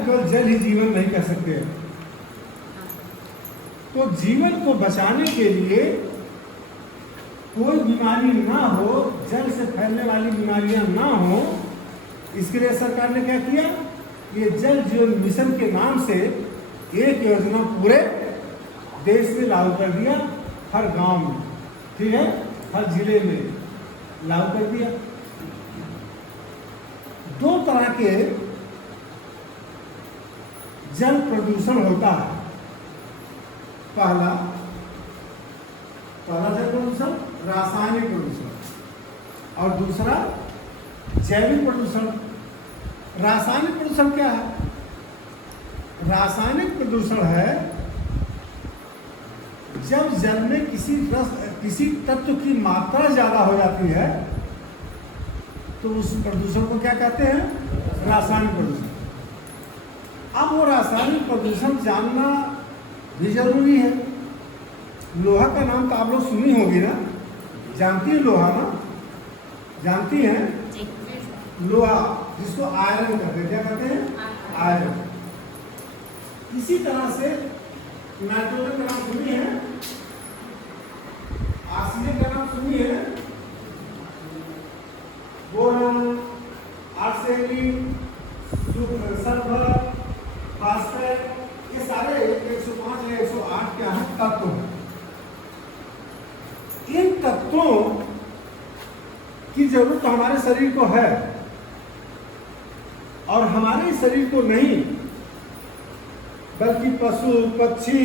केवल जल ही जीवन नहीं कह सकते। तो जीवन को बचाने के लिए कोई बीमारी ना हो, जल से फैलने वाली बीमारियां ना हो, इसके लिए सरकार ने क्या किया, ये जल जीवन मिशन के नाम से एक योजना पूरे देश में लागू कर दिया, हर गांव में, ठीक है, हर जिले में लागू कर दिया। दो तरह के जल प्रदूषण होता है। पहला जल प्रदूषण रासायनिक प्रदूषण और दूसरा जैविक प्रदूषण। रासायनिक प्रदूषण क्या है? रासायनिक प्रदूषण है जब जल में किसी तत्व की मात्रा ज्यादा हो जाती है तो उस प्रदूषण को क्या कहते हैं? रासायनिक प्रदूषण। अब वो रासायनिक प्रदूषण जानना भी जरूरी है। लोहा का नाम तो आप लोग सुनी होगी ना, जानती है लोहा ना, जानती हैं लोहा, जिसको आयरन कहते हैं। क्या कहते हैं? आयरन। इसी तरह से नाइट्रोजन का नाम सुनी है, आर्सेनिक का नाम सुनी है, बोरॉन, आर्सेनिक, सल्फर, फास्फेट, ये सारे 105 या 108 के यहाँ तत्व हैं। इन तत्वों की जरूरत हमारे शरीर को है और हमारे शरीर को नहीं, बल्कि पशु पक्षी,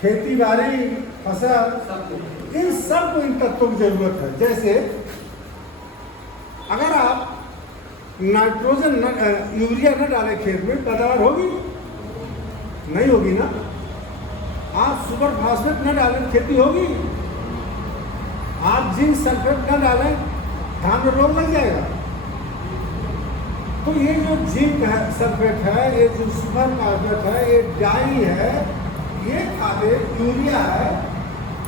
खेती बाड़ी, फसल, इन सब को इन तत्वों की जरूरत है। जैसे अगर आप नाइट्रोजन यूरिया न डाले खेत में, पैदावार होगी? नहीं होगी ना। आप सुपर फास्फेट न डालें, खेती होगी? आप जिंक सल्फेट न डालें, धान में रोग लग जाएगा। तो ये जो जिंक है, सल्फेट है, ये जो सुपर फास्फेट है, ये डाई है, ये खादे यूरिया है,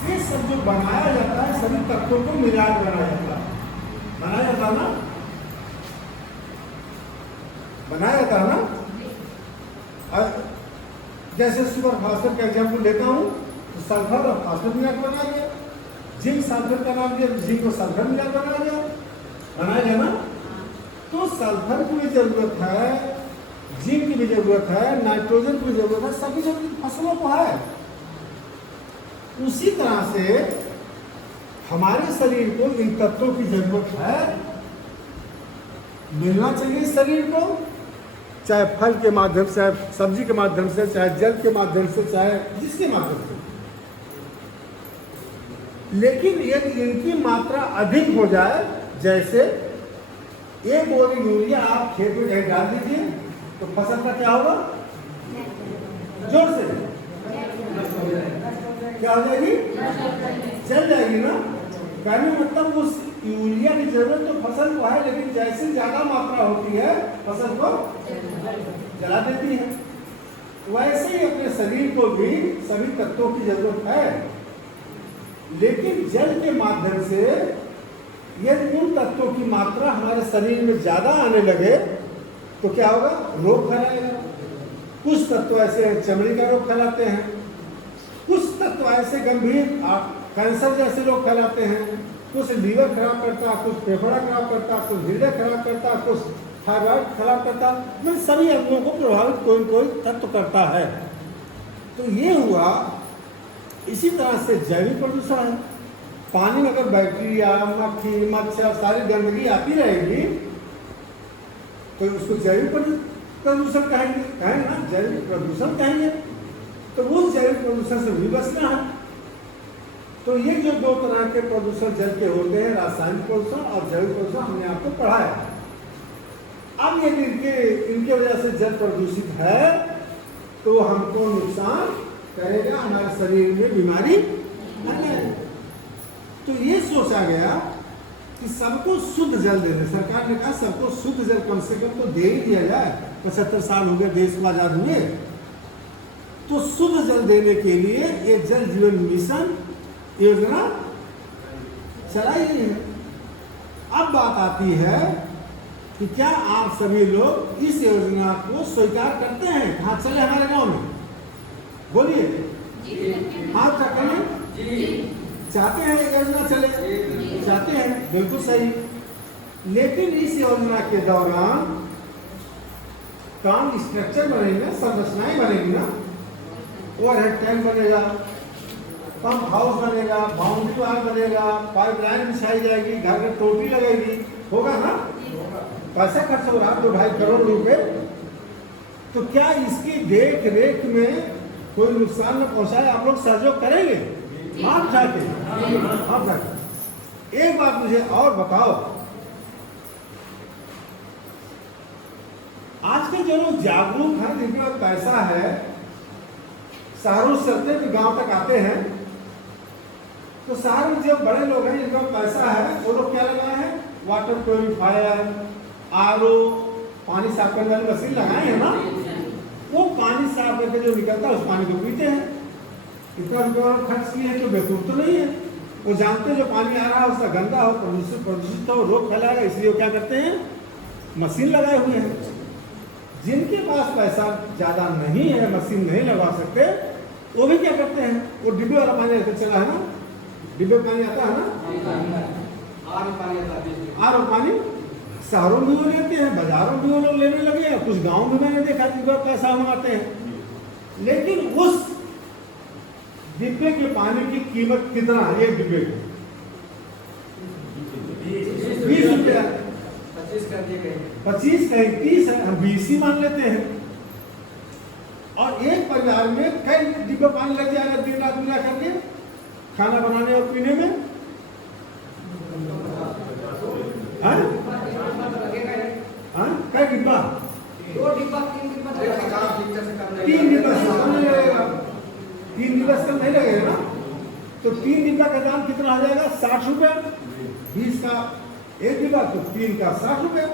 ये सब जो बनाया जाता है सभी तत्वों को मिलाकर बनाया जाता है। बनाया जाता है ना, बनाया जाता है ना। और जैसे सुपर फास्फेट का एग्जाम्पल लेता हूँ तो सल्फर और फास्फेट मिलाकर बनाया गया, जिंक सल्फर का नाम दिया, जिंक को सल्फर मिलाकर बनाया गया, बनाया गया ना। तो सल्फर की भी जरूरत है, जिंक की भी जरूरत है, नाइट्रोजन की भी जरूरत है, सभी जरूरत फसलों को है। उसी तरह से हमारे शरीर को इन तत्वों की जरूरत है, मिलना चाहिए शरीर को, चाहे फल के माध्यम से, चाहे सब्जी के माध्यम से, चाहे जल के माध्यम से, चाहे जिसके माध्यम से। लेकिन यदि इनकी मात्रा अधिक हो जाए, जैसे एक बोरी यूरिया आप खेत में कहीं डाल दीजिए तो फसल का क्या होगा? जोर से क्या हो जाएगी? चल जाएगी ना। कहने मतलब उस यूरिया की जरूरत तो फसल को है, लेकिन जैसे ज्यादा मात्रा होती है फसल को जला देती है। वैसे ही अपने शरीर को भी सभी तत्वों की जरूरत है, लेकिन जल के माध्यम से यदि उन तत्वों की मात्रा हमारे शरीर में ज्यादा आने लगे तो क्या होगा? रोग फैलाएगा। कुछ तत्व ऐसे चमड़ी का रोग फैलाते हैं, कुछ तत्व ऐसे गंभीर कैंसर जैसे रोग फैलाते हैं, कुछ लीवर खराब करता, कुछ फेफड़ा खराब करता, कुछ हृदय खराब करता, कुछ थायराइड खराब करता, मतलब सभी अंगों को प्रभावित कोई कोई तत्व करता है। तो ये हुआ। इसी तरह से जैविक प्रदूषण है। पानी में अगर बैक्टीरिया, मक्खी, मच्छर, सारी गंदगी आती रहेगी तो उसको जैविक प्रदूषण कहेंगे, कहेंगे ना, जैविक प्रदूषण कहेंगे। तो उस जैविक प्रदूषण से भी बचना है। तो ये जो दो तरह के प्रदूषण जल के होते हैं, रासायनिक प्रदूषण और जैविक प्रदूषण, हमने आपको पढ़ाया। अब यदि इनके वजह से जल प्रदूषित है तो हमको नुकसान करेगा, हमारे शरीर में बीमारी आ जाएगी। तो ये सोचा गया कि सबको शुद्ध जल दे दे। सरकार ने कहा सबको शुद्ध जल कम से कम तो दे ही दिया जाए। 75 साल हो गए देश को आजाद हुए, तो शुद्ध जल देने के लिए ये जल जीवन मिशन योजना चलाई गई है। अब बात आती है कि क्या आप सभी लोग इस योजना को स्वीकार करते हैं? कहाँ चले हमारे गांव में? बोलिए, हाथ रखें। चाहते हैं ये योजना चले? चाहते हैं, बिल्कुल सही। लेकिन इस योजना के दौरान काम स्ट्रक्चर बनेंगे, संरचनाएं बनेगी ना, ओवरहेड टैंक बनेगा, पंप हाउस बनेगा, बाउंड्री वाल बनेगा, पाइपलाइन बिछाई जाएगी, घर में टोटी लगेगी, होगा ना? पैसा खर्च हो रहा 2-2.5 करोड़ रुपए। तो क्या इसकी देख रेख में कोई नुकसान न पहुंचाए? आप लोग सहयोग करेंगे? आप जाके आप जाके एक बात मुझे और बताओ, आज के जो लोग जागरूक हैं, जिनके पास पैसा है, शहरों से चलते भी गांव तक आते हैं, तो शहर में जो बड़े लोग हैं जिनका पैसा है, वो लोग क्या लगाए हैं? वाटर प्योरीफायर, आरओ, पानी साफ करने वाली मशीन लगाए हैं ना। वो पानी साफ करके जो निकलता है उस पानी को पीते हैं। इतना रुपया खर्च किए हैं तो बेवकूफ तो नहीं है। वो जानते हैं जो पानी आ रहा है उसका गंदा हो, प्रदूषित हो, रोग फैलाएगा, इसलिए वो क्या करते हैं? मशीन लगाए हुए हैं। जिनके पास पैसा ज्यादा नहीं है, मशीन नहीं लगा सकते, वो भी क्या करते हैं? वो डिब्बे वाला पानी लेकर चला है ना, डिब्बे पानी आता है ना, आर पानी शहरों में वो लेते हैं, बाजारों में वो लोग लेने लगे हैं, कुछ गांव में मैंने देखा जिनका पैसा मंगाते हैं। लेकिन उस डिब्बे के पानी की कीमत कितना है? एक डिब्बे को 20 रुपया, 25 कहीं 30 है, हम 20 ही मान लेते हैं। और एक परिवार में कई डिब्बे पानी लग जाएगा दिन रात मिला करके खाना बनाने और पीने में। कई डिब्बा? 2 डिब्बा 3 डिब्बा 3 डिब्बा से कम नहीं लगेगा, 3 डिब्बा से कम नहीं लगेगा ना। तो 3 डिब्बा का दाम कितना आ जाएगा? 60 रुपया। 20 का एक डिब्बा, तो 3 का 60 रुपया।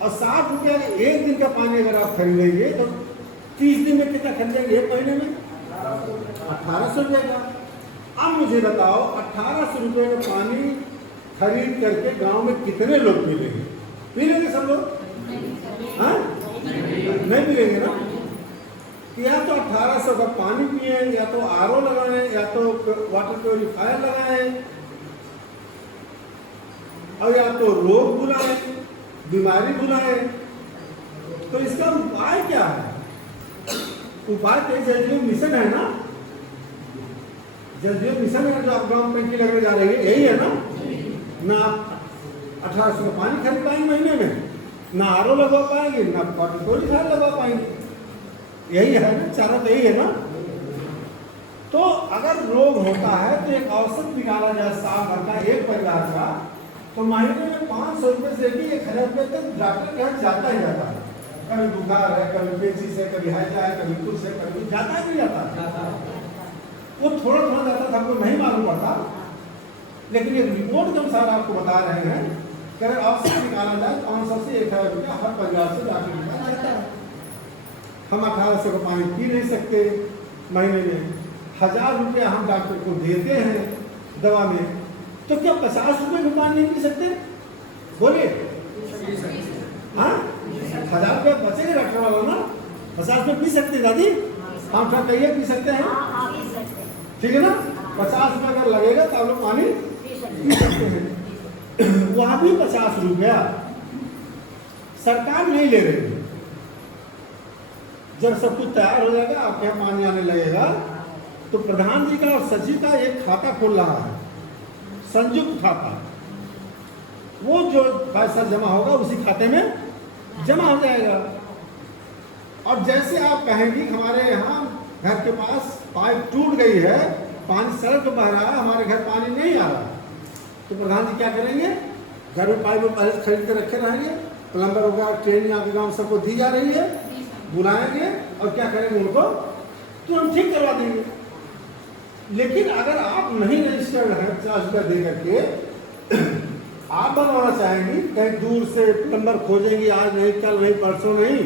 और 60 रुपया एक दिन का पानी अगर आप खरीदेंगे तो 30 दिन में कितना खरीदेंगे? एक महीने में 1800 रुपये का। अब मुझे बताओ, 1800 रुपये में पानी खरीद करके गांव में कितने लोग पी लेंगे? पी लेंगे सब लोग? हाँ, नहीं पी लेंगे ना। या तो 1800 का पानी पिए, या तो आरओ लगाए, या तो वाटर प्योरीफायर लगाए, और या तो रोग बुलाए, बीमारी बुलाए। तो इसका उपाय क्या है? उपाय तो जल जीवन मिशन है ना। जल जीवन मिशन है जो आप गांव में टंकी लगने जा रही है, यही है ना। ना 1800 का पानी खरीद पाएंगे महीने में, ना आरओ लगवा पाएंगे, ना वाटर प्योरीफायर लगवा पाएंगे। यही है ना, चारा तो यही है ना। तो अगर रोग होता है तो एक औसत निकाला जाए साल भर का एक परिवार का, तो महीने में 500 रुपये से लेकर 1000 रुपये तक डॉक्टर के यहाँ जाता ही जाता है। कभी बुखार है, कभी पेचिस है, कभी हैजा है, कभी कुछ है, कभी जाता ही नहीं जाता। वो थोड़ा थोड़ा जाता था, हमको नहीं मालूम पड़ता। लेकिन एक रिपोर्ट के अनुसार आपको बता रहे हैं कि अगर औसत निकाला जाए 500 से 1000 रुपया हर परिवार से डॉक्टर के पास जाता है। हम 1800 का पानी पी नहीं सकते महीने में, 1000 रुपया हम डॉक्टर को देते हैं दवा में, तो क्या 50 रुपये में पानी नहीं पी सकते? बोलिए, हाँ 1000 रुपये बचेंगे डॉक्टर वाला ना, 50 रुपये पी सकते हैं दादी? हम क्या कहिए पी सकते हैं? ठीक है ना। 50 रुपये अगर लगेगा तो आप लोग पानी पी सकते हैं। वहां भी 50 रुपया सरकार नहीं ले रही है। जब सब कुछ तैयार हो जाएगा, आपके यहाँ पानी आने लगेगा, तो प्रधान जी का और सचिव का एक खाता खोल रहा है, संयुक्त खाता। वो जो पैसा जमा होगा उसी खाते में जमा हो जाएगा। और जैसे आप कहेंगे हमारे यहाँ घर के पास पाइप टूट गई है, पानी सड़क पर बह रहा है, हमारे घर पानी नहीं आ रहा, तो प्रधान जी क्या करेंगे? घर में पाइप पहले खरीद कर रखे रहेंगे, प्लम्बर वगैरह ट्रेनिंग आपके गाँव सबको दी जा रही है, बुलाएंगे और क्या करेंगे? उनको तुरंत ठीक करवा देंगे। लेकिन अगर आप नहीं रजिस्टर्ड हैं 50 रुपया दे करके आप बनवाना चाहेंगी, कहीं दूर से प्लम्बर खोजेंगी, आज नहीं, कल नहीं, परसों नहीं,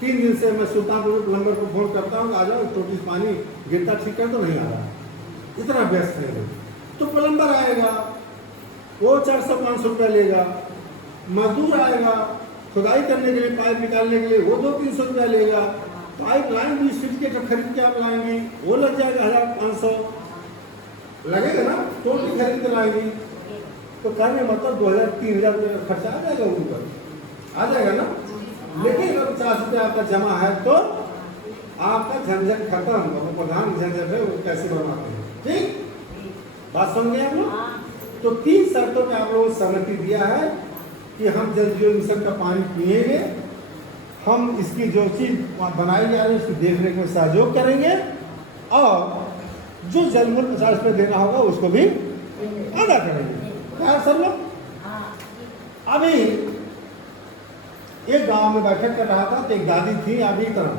3 दिन से मैं सुल्तानपुर में प्लम्बर को फोन करता हूँ, आ जाओ टोटी से पानी गिरता ठीक कर, तो नहीं आ रहा, इतना व्यस्त है। तो प्लम्बर आएगा, वो 400-500 रुपया लेगा, मजदूर आएगा खुदाई करने के लिए, पाइप निकालने के लिए, वो 200-300 रुपया लेगा। पाइप लाइन 20 फीट के जो खरीद के आप लाएंगी वो लग जाएगा 1500 लगेगा ना, तोड़ के खरीद के लाएंगी तो करने मतलब 2000-3000 रुपये का खर्चा आ जाएगा ऊपर, आ जाएगा ना। लेकिन अगर 50 रुपया आपका जमा है तो आपका झंझट खत्म। प्रधान झंझट है वो कैसे बनवाते हैं, ठीक बात समझ गए हम लोग। तो 3 शर्तों पे आप लोगों को सहमति दिया है कि हम जल जीवन मिशन का पानी पिएंगे, हम इसकी जो चीज बनाई जा रही है उसकी देखरेख में सहयोग करेंगे और जो जल मूल्य 50 रुपये देना होगा उसको भी अदा करेंगे। क्या सब लोग अभी एक गांव में बैठक कर रहा था तो एक दादी थी अभी तरह,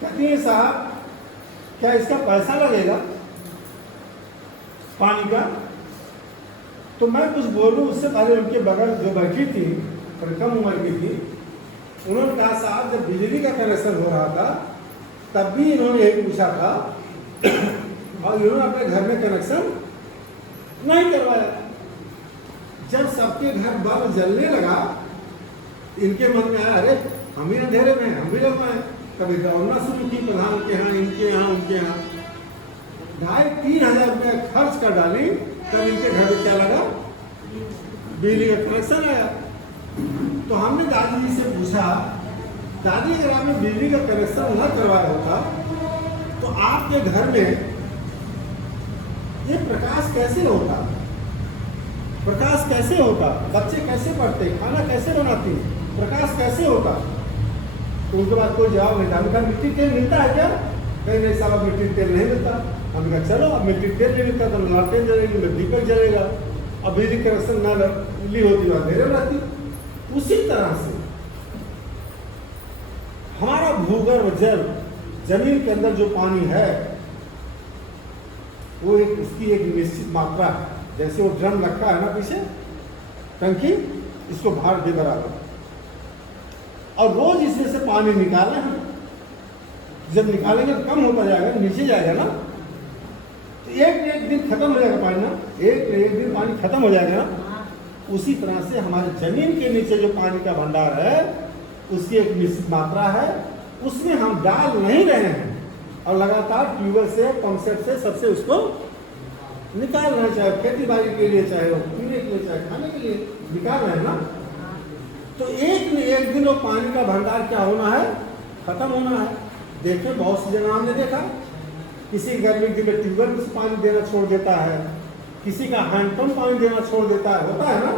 कहती है साहब क्या इसका पैसा लगेगा पानी का? तो मैं कुछ बोलूं उससे पहले उनके बगल जो बैठी थी कम उम्र की थी, उन्होंने कहा साहब जब बिजली का कनेक्शन हो रहा था तब भी इन्होंने यही पूछा था और इन्होंने अपने घर में कनेक्शन नहीं करवाया। जब सबके घर बल्ब जलने लगा इनके मन में आया अरे हम ही अंधेरे में हम भी लगवाएं। कभी दौड़ना शुरू की प्रधान के यहाँ, इनके यहाँ, उनके यहाँ 2,500-3 हजार रुपया खर्च कर डाली तब इनके घर में क्या लगा, बिजली का कनेक्शन आया। तो हमने दादी जी से पूछा दादी अगर आपने बिजली का कनेक्शन न करवाया होता तो आपके घर में ये प्रकाश कैसे होता, प्रकाश कैसे होता, बच्चे कैसे पढ़ते, खाना कैसे बनाती, प्रकाश कैसे होता? तो उनके बाद कोई जवाब नहीं था। हमने कहा मिट्टी तेल मिलता है क्या? कहीं नहीं साहब मिट्टी तेल नहीं मिलता। हमने कहा चलो अब मिट्टी तेल नहीं मिलता तो लालटेन जलेगी, दीपक जलेगा, अब बिजली कनेक्शन न ली होती बात अंधेरे में रहती। उसी तरह से हमारा भूगर्भ जल जमीन के अंदर जो पानी है वो एक उसकी एक निश्चित मात्रा है। जैसे वो ड्रम रखा है ना पीछे टंकी, इसको भार के बराबर, और रोज इसमें से पानी निकालें हम। जब निकालेंगे तो कम होता जाएगा, नीचे जाएगा ना, तो एक दिन खत्म हो जाएगा पानी ना, एक दिन पानी खत्म हो जाएगा ना। उसी तरह से हमारे जमीन के नीचे जो पानी का भंडार है उसकी एक निश्चित मात्रा है, उसमें हम डाल नहीं रहे हैं और लगातार ट्यूबवेल से, पंप सेट से, सबसे उसको निकाल रहे हैं, चाहे खेती बाड़ी के लिए, चाहे पीने के लिए, चाहे खाने के लिए निकाल रहे हैं ना। तो एक दिन वो पानी का भंडार क्या होना है, खत्म होना है। देखिए बहुत सी जगह हमने देखा किसी गर्मी के लिए ट्यूबवेल से पानी देना छोड़ देता है, किसी का हैंडपंप पानी देना छोड़ देता है, होता है ना,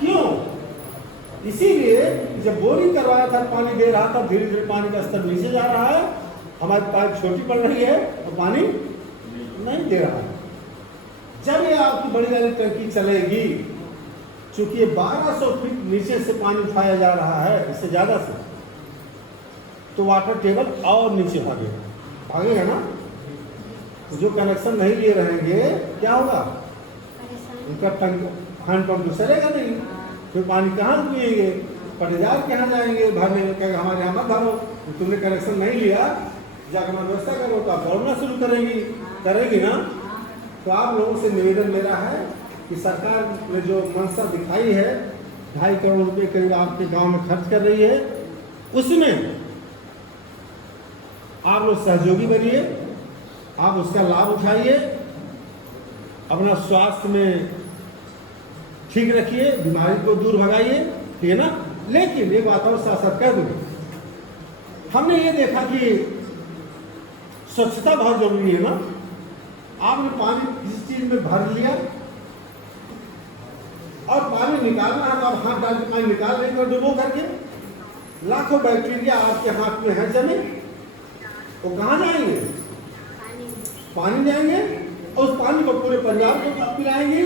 क्यों? इसीलिए जब बोरिंग करवाया था पानी दे रहा था, धीरे धीरे पानी का स्तर नीचे जा रहा है, हमारी पाइप छोटी पड़ रही है और पानी नहीं दे रहा है। जब ये आपकी बड़ी वाली टंकी चलेगी, चूंकि ये 1200 फीट नीचे से पानी उठाया जा रहा है, इससे ज्यादा से, तो वाटर टेबल और नीचे भागेगा ना। तो जो कनेक्शन नहीं लिए रहेंगे क्या होगा, उनका हैंड पंप तो चलेगा नहीं, फिर पानी कहाँ पिएंगे, पटेदार के यहाँ जाएंगे भरने में, कहेगा हमारे यहाँ मत भरो, तुमने कनेक्शन नहीं लिया, जाकर व्यवस्था करो, तो आप दौड़ना शुरू करेगी ना। तो आप लोगों से निवेदन मेरा है कि सरकार ने जो मंशा दिखाई है 2.5 करोड़ रुपए करीब आपके गांव में खर्च कर रही है, उसमें आप लोग सहयोगी बनिए, आप उसका लाभ उठाइए, अपना स्वास्थ्य में ठीक रखिए, बीमारी को दूर भगाइए, ठीक है ना। लेकिन एक बात और साथ साथ कह दूं, हमने ये देखा कि स्वच्छता बहुत जरूरी है ना। आपने पानी किसी चीज में भर लिया और पानी निकालना है तो आप हाथ डाल के पानी निकाल लेंगे और डुबो करके, लाखों बैक्टीरिया आपके हाथ में है जमे, वो कहाँ जाएंगे, पानी जाएंगे, और उस पानी को पूरे परिवार को पिलाएंगे,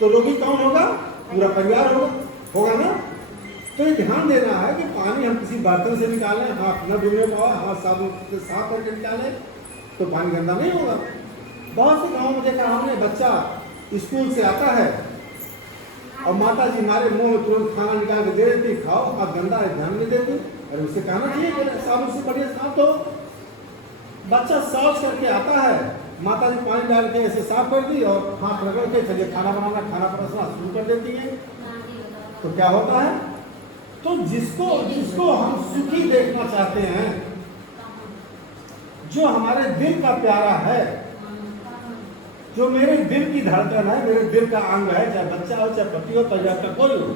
तो रोगी कौन होगा, पूरा परिवार होगा ना। तो ये ध्यान देना है कि पानी हम किसी बर्तन से निकालें, हाथ न धुलने पाओ, हाथ साबुन से साफ करके निकालें तो पानी गंदा नहीं होगा। बहुत से गाँव में देखा हमने, बच्चा स्कूल से आता है और माता जी हमारे मुंह में तुरंत खाना निकाल के दे देती, खाओ, आप गंदा है ध्यान नहीं देते। अरे उससे कहना चाहिए साबुन से बढ़िया साफ दो। बच्चा शौच करके आता है, माता जी पानी डाल के ऐसे साफ कर दी और हाथ रगड़ के चलिए खाना बनाना, खाना परोसना शुरू कर देती है। तो क्या होता है? तो जिसको हम सुखी देखना चाहते हैं, जो हमारे दिल का प्यारा है, जो मेरे दिल की धड़कन है, मेरे दिल का अंग है, चाहे बच्चा हो, चाहे पति हो, परिवार का कोई हो,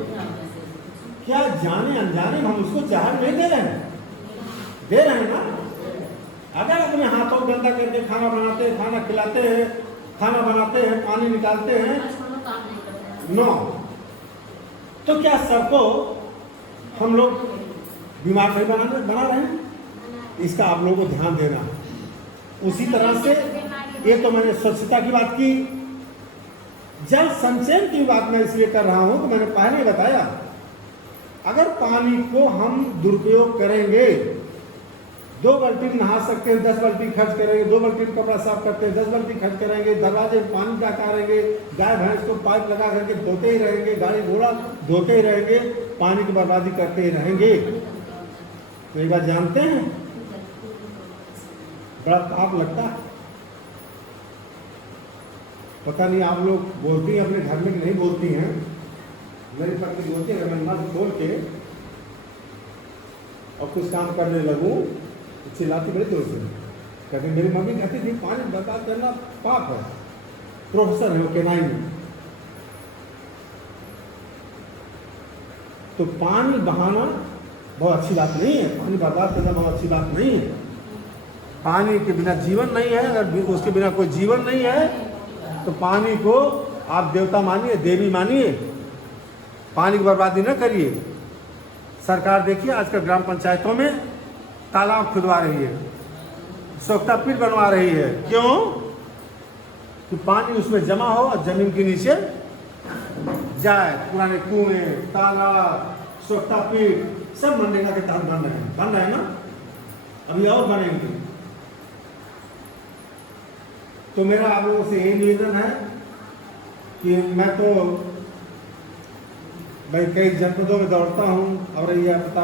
क्या जाने अनजाने हम उसको चाहत नहीं दे रहे हैं? दे रहे हैं ना? अगर अपने हाथों को गंदा करके खाना बनाते हैं, खाना खिलाते हैं, खाना बनाते हैं, पानी निकालते हैं, नो, तो क्या सबको हम लोग बीमार नहीं बना रहे हैं? इसका आप लोगों को ध्यान देना। उसी तरह से ये तो मैंने स्वच्छता की बात की, जल संचयन की बात मैं इसलिए कर रहा हूं, तो मैंने पहले बताया, अगर पानी को हम दुरुपयोग करेंगे, 2 बाल्टी में नहा सकते हैं, 10 बाल्टी खर्च करेंगे, 2 बाल्टी में कपड़ा साफ करते हैं, 10 बाल्टी खर्च करेंगे, दरवाजे में पानी डकारेंगे, गाय भैंस को पाइप लगा करके धोते ही रहेंगे, गाड़ी घोड़ा धोते ही रहेंगे, पानी की बर्बादी करते ही रहेंगे, तो ये बात जानते हैं, बड़ा पाप लगता है। पता नहीं आप लोग बोलती हैं अपने घर में कि नहीं बोलती हैं? मेरी पत्नी बोलती है, मैं नल खोल के और कुछ काम करने लगूं, चिल्लाती बड़ी जोर से, कहती मेरी मम्मी कहती थी पानी बर्बाद करना पाप है, प्रोफेसर है वो केनाई में। तो पानी बहाना बहुत अच्छी बात नहीं है, पानी बर्बाद करना बहुत अच्छी बात नहीं है। पानी के बिना जीवन नहीं है, अगर उसके बिना कोई जीवन नहीं है तो पानी को आप देवता मानिए, देवी मानिए, पानी की बर्बादी न करिए। सरकार देखिए आजकल ग्राम पंचायतों में तालाब खुदवा रही है, सोख्ता पीट बनवा रही है, क्यों? कि पानी उसमें जमा हो और जमीन के नीचे जाए। पुराने कुएं, तालाब, सोख्ता पीट सब मनरेगा के तहत बन रहे हैं ना, अभी और बनेंगे। तो मेरा आप लोगों से यही निवेदन है कि मैं तो भाई कई जनपदों में दौड़ता हूँ और यह पता